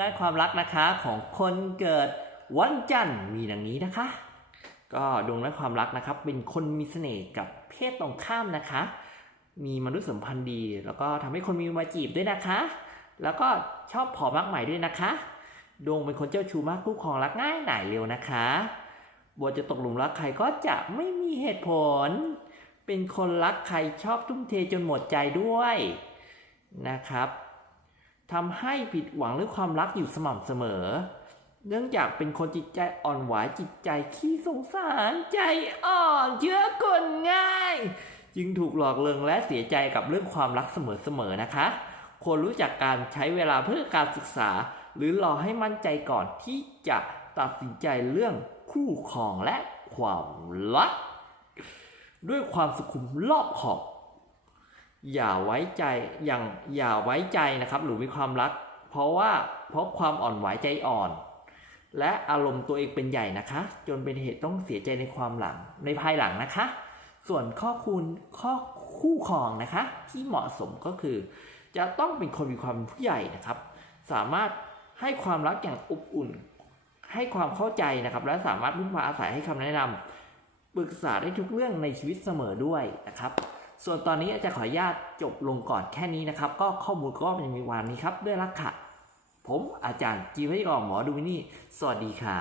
ด้านความรักนะคะของคนเกิดวันจันทร์มีดังนี้นะคะ ก็ดวงด้านความรักนะครับ เป็นคนมีเสน่ห์กับเพศตรงข้ามนะคะ มีมนุษยสัมพันธ์ดี แล้วก็ทำให้คนมีมาจีบด้วยนะคะ แล้วก็ชอบผอมากใหม่ด้วยนะคะ ดวงเป็นคนเจ้าชู้มากคู่ครองรักง่ายหน่ายเร็วนะคะบัวจะตกหลุมรักใครก็จะไม่มีเหตุผล เป็นคนรักใครชอบทุ่มเทจนหมดใจด้วยนะครับ ทำให้ผิดหวังเรื่องความรักอยู่สม่ำเสมอ เนื่องจากเป็นคนจิตใจอ่อนไหวจิตใจขี้สงสารใจอ่อนเชื่อกลง่าย จึงถูกหลอกเลิงและเสียใจกับเรื่องความรักเสมอๆนะคะ ควรรู้จักการใช้เวลาเพื่อการศึกษา หรือรอให้มั่นใจก่อนที่จะตัดสินใจเรื่องคู่ครองและความรัก ด้วยความสุขุมรอบขอบ อย่าไว้ใจอย่างอย่าไว้ใจนะครับ หรือมีความรัก เพราะว่าเพราะความอ่อนไหวใจอ่อน และอารมณ์ตัวเองเป็นใหญ่นะคะ จนเป็นเหตุต้องเสียใจในความหลังในภายหลังนะคะ ส่วนข้อคูณข้อคู่ครองนะคะ ที่เหมาะสมก็คือ จะต้องเป็นคนมีความผู้ใหญ่นะครับ สามารถให้ความรักอย่างอบอุ่น ให้ความเข้าใจนะครับ และสามารถพึ่งพาอาศัยให้คำแนะนำปรึกษาได้ทุกเรื่องในชีวิตเสมอด้วยนะครับ ส่วนตอนนี้อาจารย์ขออนุญาตจบลงก่อนแค่นี้นะครับ ก็ข้อมูลก็ยังมีวันนี้ครับ ด้วยรักค่ะ ผมอาจารย์จีวิทยกรหมอดูมินี่ สวัสดีค่ะ